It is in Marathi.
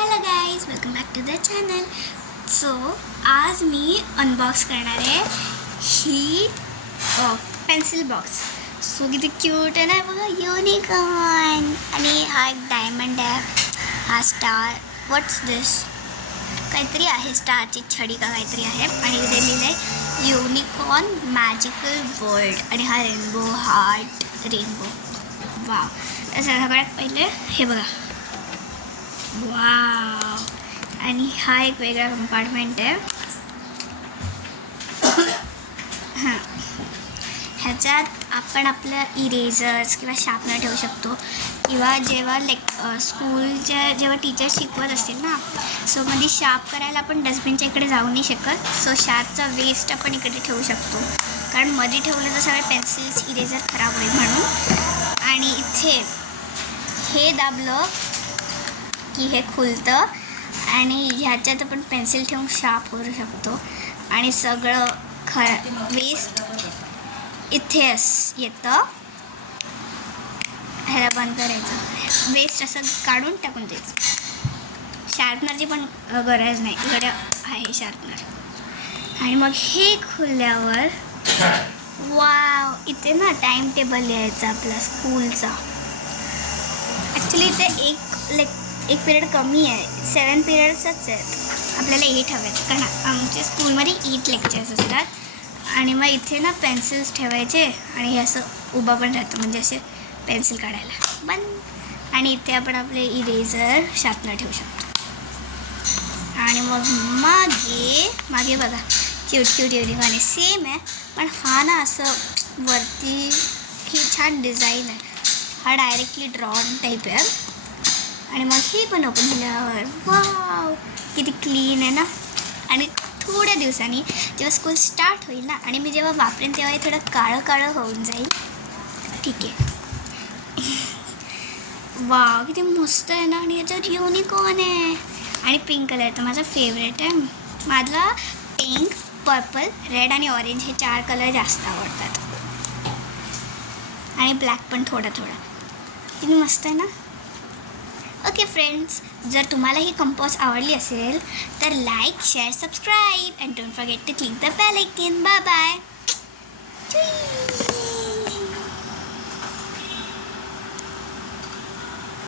Hello guys, welcome back to the channel. So आज मी अनबॉक्स करणार आहे ही पेन्सिल बॉक्स. सो किती क्यूट आहे ना बघा, युनिकॉर्न. आणि हा एक डायमंड आहे, हा स्टार. व्हॉट्स दिस? काहीतरी आहे, स्टारची छडी का काहीतरी आहे. आणि इथे लिहिलं आहे युनिकॉर्न मॅजिकल वर्ल्ड. आणि हा रेनबो हार्ट रेनबो. वाव. सगळ्यात पहिले हे बघा, वाव. आणि हा एक वेगळा कंपार्टमेंट आहे. हां, ह्याच्यात आपण आपलं इरेझर्स किंवा शार्पनर ठेवू शकतो. किंवा जेव्हा स्कूलच्या जेव्हा टीचर शिकवत असतील ना, सो मध्ये शार्प करायला आपण डस्टबिनच्या इकडे जाऊ नाही शकत. सो शार्पचा वेस्ट आपण इकडे ठेवू शकतो, कारण मध्ये ठेवलं तर सगळे पेन्सिल्स इरेझर खराब होईल म्हणून. आणि इथे हे दाबलं की हे खुलतं आणि ह्याच्यात आपण पेन्सिल ठेवून शार्प करू शकतो. आणि सगळं वेस्ट इथे येतं. ह्याला बंद करायचं, वेस्ट असं काढून टाकून द्यायचं. शार्पनरची पण गरज नाही, इकडे आहे शार्पनर. आणि मग हे खुलल्यावर वाव, इथे ना टाईम टेबल लिहायचा आपला स्कूलचा. ॲक्च्युली इथे एक पिरियड कमी आहे, 7 पिरियड्सच आहेत. आपल्याला 8 हवेत, कारण आमच्या स्कूलमध्ये 8 लेक्चर्स असतात. आणि मग इथे ना पेन्सिल्स ठेवायचे आणि हे असं उभं पण राहतं, म्हणजे असे पेन्सिल काढायला बंद. आणि इथे आपण आपले इरेझर शार्पनर ठेवू शकतो. आणि मग मागे बघा, क्यूट युनिकॉर्न सेम आहे, पण हा ना असं वरती ही छान डिझाईन आहे. हा डायरेक्टली ड्रॉन टाईप आहे. आणि मग हे पण ओपन केल्यावर वाव, किती क्लीन आहे ना. आणि थोड्या दिवसांनी जेव्हा स्कूल स्टार्ट होईल ना, आणि मी जेव्हा वापरेन तेव्हा हे थोडं काळं होऊन जाईल. ठीक आहे. वाव, किती मस्त आहे ना. आणि याच्यावर युनिकॉर्न आहे आणि पिंक कलर तर माझा फेवरेट आहे. माझा पिंक, पर्पल, रेड आणि ऑरेंज हे 4 कलर जास्त आवडतात. आणि ब्लॅक पण थोडा किती मस्त आहे ना. ओके फ्रेंड्स, जर तुम्हाला ही कंपोज आवडली असेल तर like, share, subscribe and don't forget to click the bell icon. Bye bye.